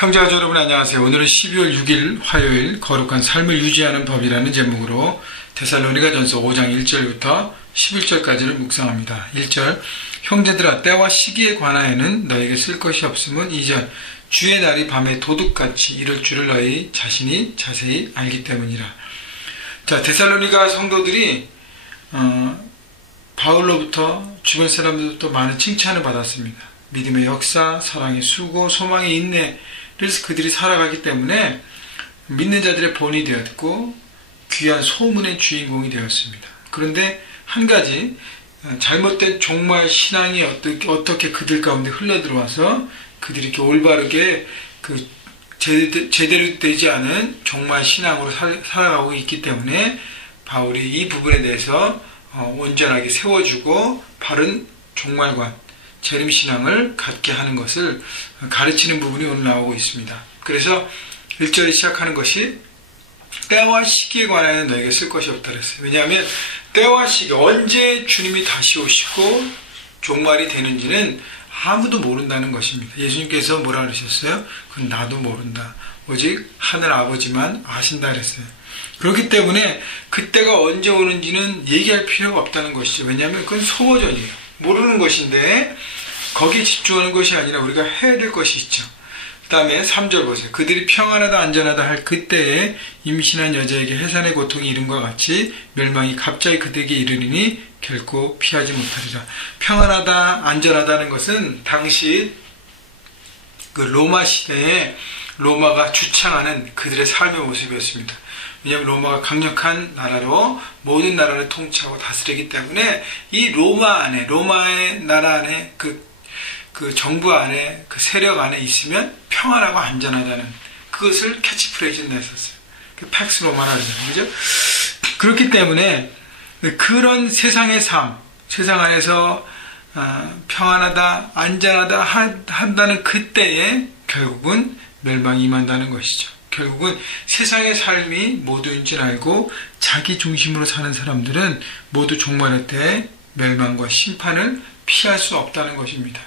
형제가족 여러분 안녕하세요. 오늘은 12월 6일 화요일 거룩한 삶을 유지하는 법이라는 제목으로 데살로니가전서 5장 1절부터 11절까지를 묵상합니다. 1절 형제들아 때와 시기에 관하여는 너에게 쓸 것이 없음은 이전 주의 날이 밤에 도둑같이 이를 줄을 너희 자신이 자세히 알기 때문이라. 자, 데살로니가 성도들이 바울로부터 주변 사람들로부터 많은 칭찬을 받았습니다. 믿음의 역사, 사랑의 수고, 소망의 인내를 그들이 살아가기 때문에 믿는 자들의 본이 되었고 귀한 소문의 주인공이 되었습니다. 그런데 한 가지 잘못된 종말 신앙이 어떻게 그들 가운데 흘러들어와서 그들이 이렇게 올바르게 제대로 되지 않은 종말 신앙으로 살아가고 있기 때문에 바울이 이 부분에 대해서 온전하게 세워주고 바른 종말관, 재림신앙을 갖게 하는 것을 가르치는 부분이 오늘 나오고 있습니다. 그래서 1절이 시작하는 것이 때와 시기에 관하여는 너에게 쓸 것이 없다 그랬어요. 왜냐하면 때와 시기, 언제 주님이 다시 오시고 종말이 되는지는 아무도 모른다는 것입니다. 예수님께서 뭐라 그러셨어요? 그건 나도 모른다. 오직 하늘 아버지만 아신다 그랬어요. 그렇기 때문에 그때가 언제 오는지는 얘기할 필요가 없다는 것이죠. 왜냐하면 그건 소모전이에요. 모르는 것인데 거기에 집중하는 것이 아니라 우리가 해야 될 것이 있죠. 그 다음에 3절 보세요. 그들이 평안하다 안전하다 할 그때에 임신한 여자에게 해산의 고통이 이름과 같이 멸망이 갑자기 그들에게 이르리니 결코 피하지 못하리라. 평안하다 안전하다는 것은 당시 그 로마 시대에 로마가 주창하는 그들의 삶의 모습이었습니다. 왜냐하면 로마가 강력한 나라로 모든 나라를 통치하고 다스리기 때문에 이 로마 안에, 로마의 나라 안에 그 정부 안에, 그 세력 안에 있으면 평안하고 안전하다는 그것을 캐치프레이즈로 냈었어요. 팩스 로마나 그러잖아요. 그죠? 그렇기 때문에 그런 세상의 삶, 세상 안에서 평안하다, 안전하다 한다는 그때에 결국은 멸망이 임한다는 것이죠. 결국은 세상의 삶이 모두인 줄 알고 자기 중심으로 사는 사람들은 모두 종말의 때에 멸망과 심판을 피할 수 없다는 것입니다.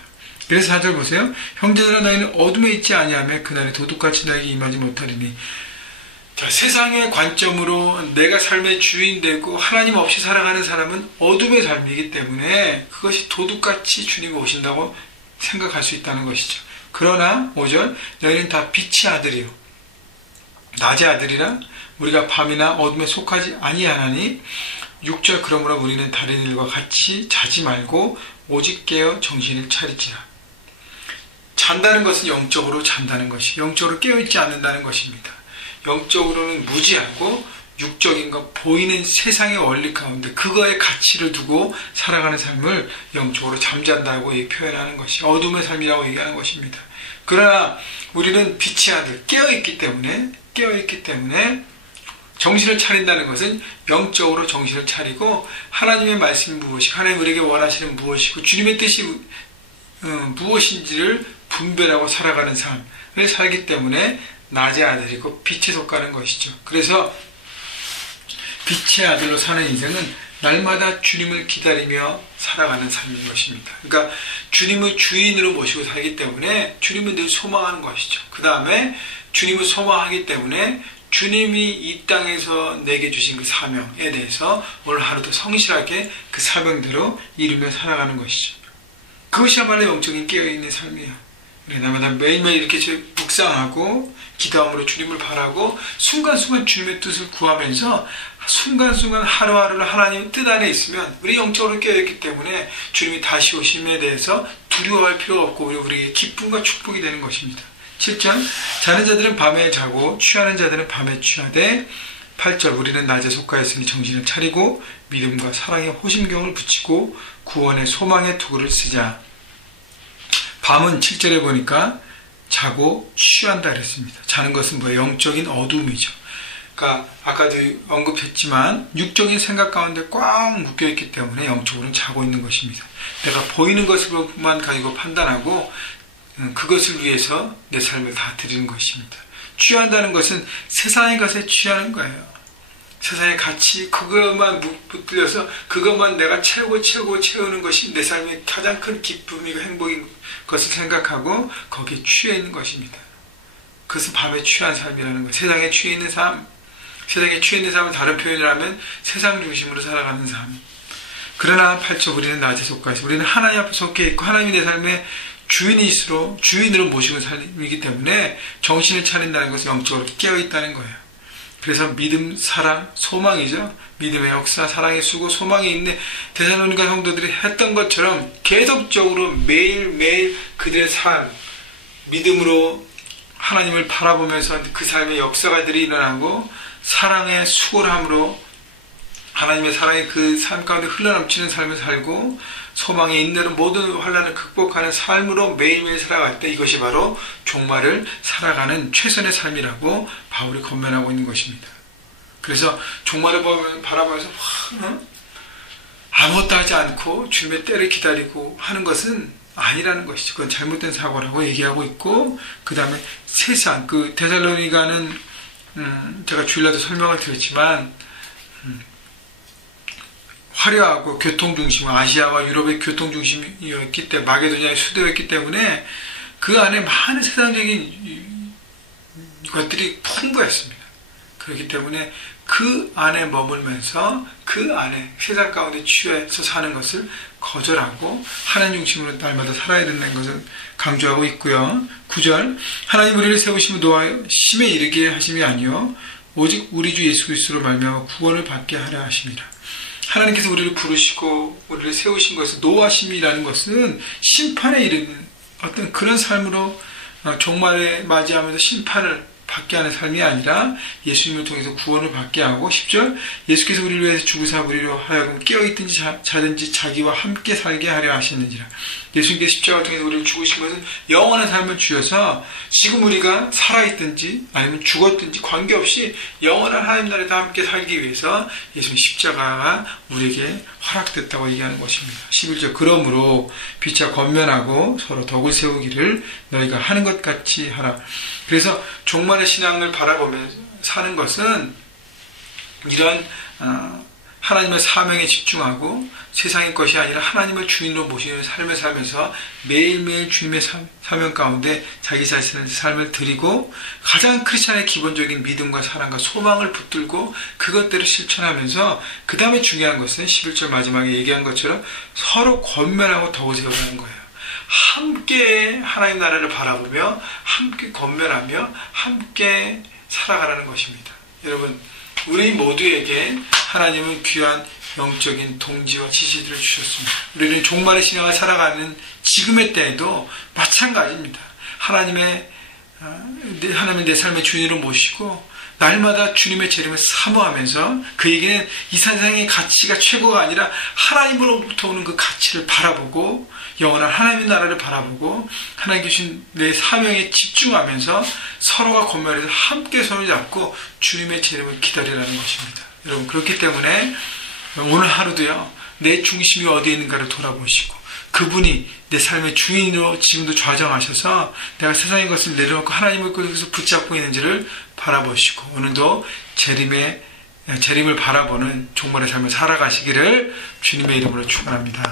그래서 4절 보세요. 형제들아 너희는 어둠에 있지 아니하며 그날에 도둑같이 너에게 임하지 못하리니. 자, 세상의 관점으로 내가 삶의 주인 되고 하나님 없이 살아가는 사람은 어둠의 삶이기 때문에 그것이 도둑같이 주님이 오신다고 생각할 수 있다는 것이죠. 그러나 5절 너희는 다 빛의 아들이요 낮의 아들이라 우리가 밤이나 어둠에 속하지 아니하나니. 6절 그러므로 우리는 다른 일과 같이 자지 말고 오직 깨어 정신을 차리지라. 잔다는 것은 영적으로 잔다는 것이, 영적으로 깨어있지 않는다는 것입니다. 영적으로는 무지하고 육적인 것, 보이는 세상의 원리 가운데 그거의 가치를 두고 살아가는 삶을 영적으로 잠잔다고 표현하는 것이 어둠의 삶이라고 얘기하는 것입니다. 그러나 우리는 빛의 아들, 깨어있기 때문에 정신을 차린다는 것은 영적으로 정신을 차리고 하나님의 말씀이 무엇이고 하나님 우리에게 원하시는 무엇이고 주님의 뜻이 무엇인지를 분별하고 살아가는 삶을 살기 때문에 낮의 아들이고 빛에 속하는 것이죠. 그래서 빛의 아들로 사는 인생은 날마다 주님을 기다리며 살아가는 삶인 것입니다. 그러니까 주님을 주인으로 모시고 살기 때문에 주님을 늘 소망하는 것이죠. 그 다음에 주님을 소망하기 때문에 주님이 이 땅에서 내게 주신 그 사명에 대해서 오늘 하루도 성실하게 그 사명대로 이루며 살아가는 것이죠. 그것이야말로 영적인 깨어있는 삶이에요. 날마다 매일매일 이렇게 묵상하고 기도함으로 주님을 바라고 순간순간 주님의 뜻을 구하면서 순간순간 하루하루를 하나님의 뜻 안에 있으면 우리 영적으로 깨어있기 때문에 주님이 다시 오심에 대해서 두려워할 필요가 없고 우리에게 기쁨과 축복이 되는 것입니다. 7절 자는 자들은 밤에 자고 취하는 자들은 밤에 취하되. 8절 우리는 낮에 속하였으니 정신을 차리고 믿음과 사랑의 호심경을 붙이고 구원의 소망의 도구를 쓰자. 밤은 7절에 보니까 자고 취한다 그랬습니다. 자는 것은 뭐예요? 영적인 어둠이죠. 그러니까 아까도 언급했지만 육적인 생각 가운데 꽉 묶여있기 때문에 영적으로는 자고 있는 것입니다. 내가 보이는 것으로만 가지고 판단하고 그것을 위해서 내 삶을 다 드리는 것입니다. 취한다는 것은 세상의 것에 취하는 거예요. 세상의 가치, 그것만 붙들려서 그것만 내가 채우는 것이 내 삶의 가장 큰 기쁨이고 행복인 것을 생각하고 거기에 취해 있는 것입니다. 그것은 밤에 취한 삶이라는 거예요. 세상에 취해 있는 삶, 세상에 취해 있는 삶은 다른 표현을 하면 세상 중심으로 살아가는 삶. 그러나 8절 우리는 낮에 속하여서 우리는 하나님 앞에 속해 있고 하나님이 내 삶의 주인으로 모시고 살기 때문에 정신을 차린다는 것은 영적으로 깨어있다는 거예요. 그래서 믿음, 사랑, 소망이죠. 믿음의 역사, 사랑의 수고, 소망이 있는 데살로니가 성도들이 했던 것처럼 계속적으로 매일매일 그들의 삶, 믿음으로 하나님을 바라보면서 그 삶의 역사가들이 일어나고 사랑의 수고함으로 하나님의 사랑이 그 삶 가운데 흘러넘치는 삶을 살고 소망의 인내로 모든 환난을 극복하는 삶으로 매일매일 살아갈 때 이것이 바로 종말을 살아가는 최선의 삶이라고 바울이 권면하고 있는 것입니다. 그래서 종말을 바라보면서 아무것도 하지 않고 주님의 때를 기다리고 하는 것은 아니라는 것이죠. 그건 잘못된 사고라고 얘기하고 있고, 그 다음에 세상, 그 데살로니가는 제가 주일날도 설명을 드렸지만 화려하고 교통중심, 아시아와 유럽의 교통중심이었기 때문에, 마게도냐의 수도였기 때문에 그 안에 많은 세상적인 것들이 풍부했습니다. 그렇기 때문에 그 안에 머물면서 그 안에 세상 가운데 취해서 사는 것을 거절하고 하나님 중심으로 날마다 살아야 된다는 것을 강조하고 있고요. 9절, 하나님 우리를 세우시며 노하여 심에 이르게 하심이 아니요 오직 우리 주 예수 그리스도로 말미암아 구원을 받게 하려 하심이라. 하나님께서 우리를 부르시고 우리를 세우신 것은 노하심이라는 것은 심판에 이르는 어떤 그런 삶으로 종말에 맞이하면서 심판을 받게 하는 삶이 아니라 예수님을 통해서 구원을 받게 하고, 10절, 예수께서 우리를 위해서 죽으사 우리로 하여금 깨어있든지 자든지 자기와 함께 살게 하려 하셨는지라. 예수님께서 십자가를 통해서 우리를 죽으신 것은 영원한 삶을 주셔서 지금 우리가 살아있든지 아니면 죽었든지 관계없이 영원한 하나님 나라에서 함께 살기 위해서 예수님 십자가가 우리에게 허락됐다고 얘기하는 것입니다. 11절, 그러므로 빛자 권면하고 서로 덕을 세우기를 너희가 하는 것 같이 하라. 그래서 종말의 신앙을 바라보면서 사는 것은 이런 하나님의 사명에 집중하고 세상의 것이 아니라 하나님을 주인으로 모시는 삶을 살면서 매일매일 주님의 사명 가운데 자기 자신의 삶을 드리고 가장 크리스찬의 기본적인 믿음과 사랑과 소망을 붙들고 그것들을 실천하면서, 그 다음에 중요한 것은 11절 마지막에 얘기한 것처럼 서로 권면하고 덕을 세우는 거예요. 함께 하나님 나라를 바라보며 함께 권면하며 함께 살아가라는 것입니다. 여러분, 우리 모두에게 하나님은 귀한 영적인 동지와 지시들을 주셨습니다. 우리는 종말의 신앙을 살아가는 지금의 때에도 마찬가지입니다. 하나님의 내 삶의 주인으로 모시고 날마다 주님의 재림을 사모하면서, 그에게는 이 세상의 가치가 최고가 아니라 하나님으로부터 오는 그 가치를 바라보고 영원한 하나님의 나라를 바라보고 하나님 주신 내 사명에 집중하면서 서로가 권면해서 함께 손을 잡고 주님의 재림을 기다리라는 것입니다. 여러분, 그렇기 때문에 오늘 하루도요, 내 중심이 어디에 있는가를 돌아보시고 그분이 내 삶의 주인으로 지금도 좌정하셔서 내가 세상의 것을 내려놓고 하나님을 거기서 붙잡고 있는지를 바라보시고 오늘도 재림을 바라보는 종말의 삶을 살아가시기를 주님의 이름으로 축원합니다.